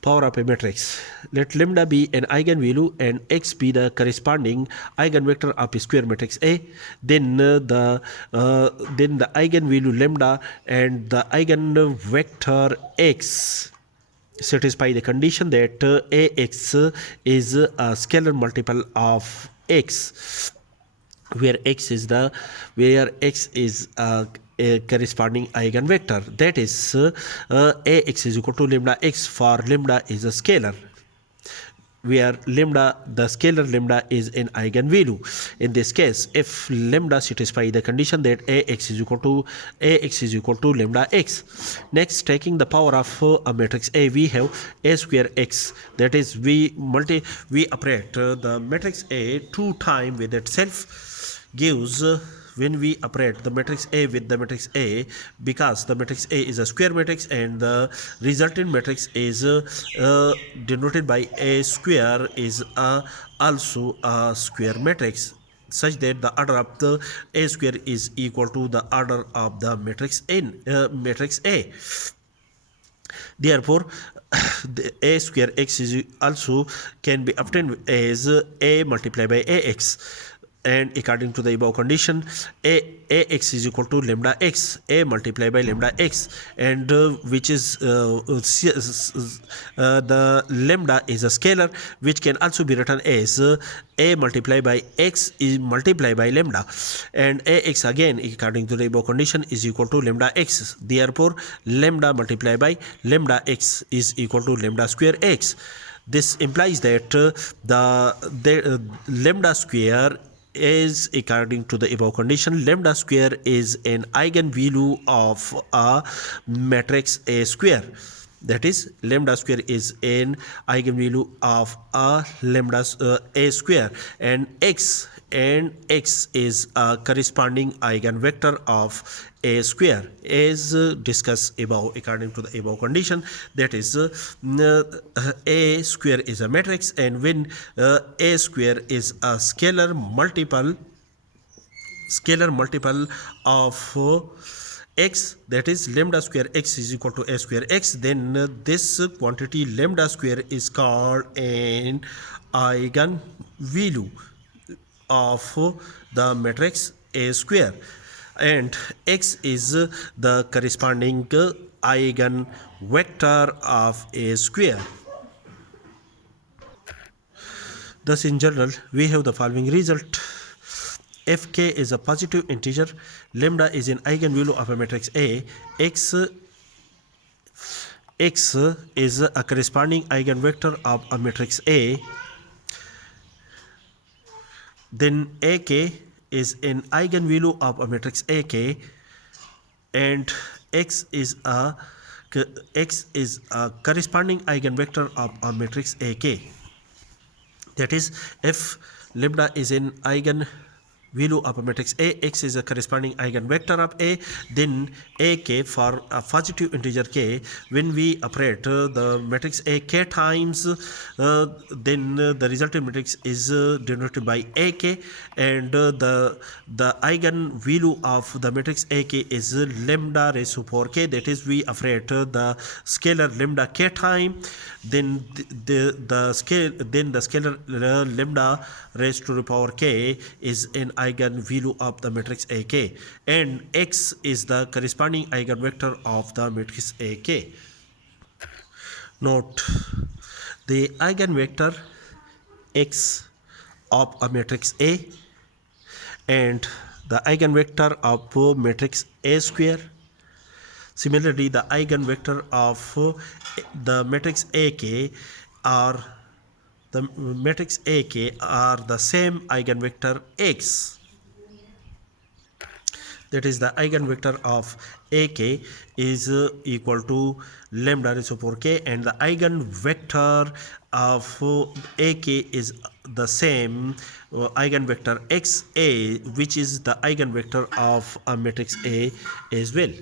power of a matrix. Let lambda be an eigenvalue and x be the corresponding eigenvector of a square matrix A. Then the eigenvalue lambda and the eigenvector x satisfy the condition that ax is a scalar multiple of x, where x is a corresponding eigenvector. That is ax is equal to lambda x for lambda is a scalar, where the scalar lambda is an eigenvalue. In this case, if lambda satisfy the condition that ax is equal to lambda x. Next, taking the power of a matrix A, we have a square x. That is, we operate the matrix A 2 times with itself, gives when we operate the matrix A with the matrix A, because the matrix A is a square matrix and the resultant matrix is denoted by A square, is also a square matrix, such that the order of the A square is equal to the order of the matrix A. Therefore, the A square x is also can be obtained as A multiplied by AX. And according to the above condition, ax is equal to lambda x, a multiplied by lambda x, and which is the lambda is a scalar, which can also be written as a multiplied by x is multiplied by lambda, and ax again according to the above condition is equal to lambda x. Therefore, lambda multiplied by lambda x is equal to lambda square x. This implies that the lambda square is, according to the above condition, lambda square is an eigenvalue of a matrix A square. That is, lambda square is an eigenvalue of a lambda A square, and x is a corresponding eigenvector of A square, as discussed above according to the above condition. That is, A square is a matrix, and when A square is a scalar multiple of x, that is lambda square x is equal to A square x, then this quantity lambda square is called an eigenvalue of the matrix A square, and x is the corresponding eigenvector of A square. Thus, in general, we have the following result. If k is a positive integer, lambda is an eigenvalue of a matrix A, x is a corresponding eigenvector of a matrix A, then ak is an eigenvalue of a matrix AK, and x is a corresponding eigenvector of a matrix AK. That is, if lambda is an eigenvalue of a matrix A, x is a corresponding eigenvector of A, then AK for a positive integer k, when we operate the matrix A k times, then the resultant matrix is denoted by AK, and the eigenvalue of the matrix AK is lambda raised to power k. That is, we operate the scalar lambda k time, then the scalar lambda raised to the power k is an eigenvalue of the matrix AK, and x is the corresponding eigenvector of the matrix AK. Note, the eigenvector x of a matrix A and the eigenvector of matrix A square. Similarly, the eigenvector of the matrix AK are the same eigenvector x. That is, the eigenvector of AK is equal to lambda raised to power k, and the eigenvector of AK is the same eigenvector XA, which is the eigenvector of a matrix A as well.